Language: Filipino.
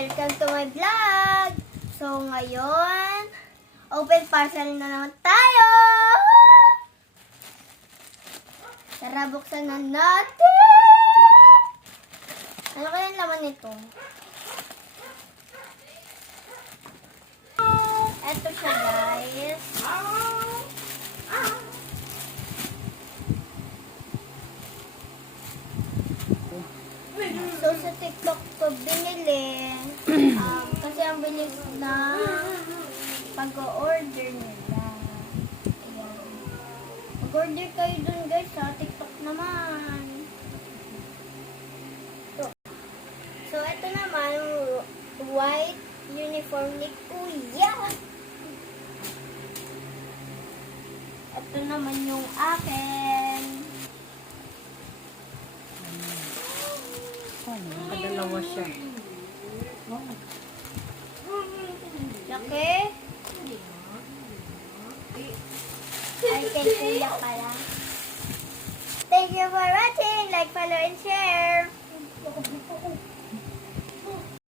Welcome to my vlog! So ngayon, open parcel na naman tayo! Tara, buksan na natin! Ano kaya ang laman nito? Eto siya, guys. So, sa TikTok ko binili. Kasi ang bilis na pag-order nila. Ayan. Mag-order kayo dun, guys, sa TikTok naman. So, ito naman, white uniform ni Kuya. Ito naman yung akin. Padalawa siya. Laki. Ay, kay Kuya pala. Thank you for watching. Like, follow, and share.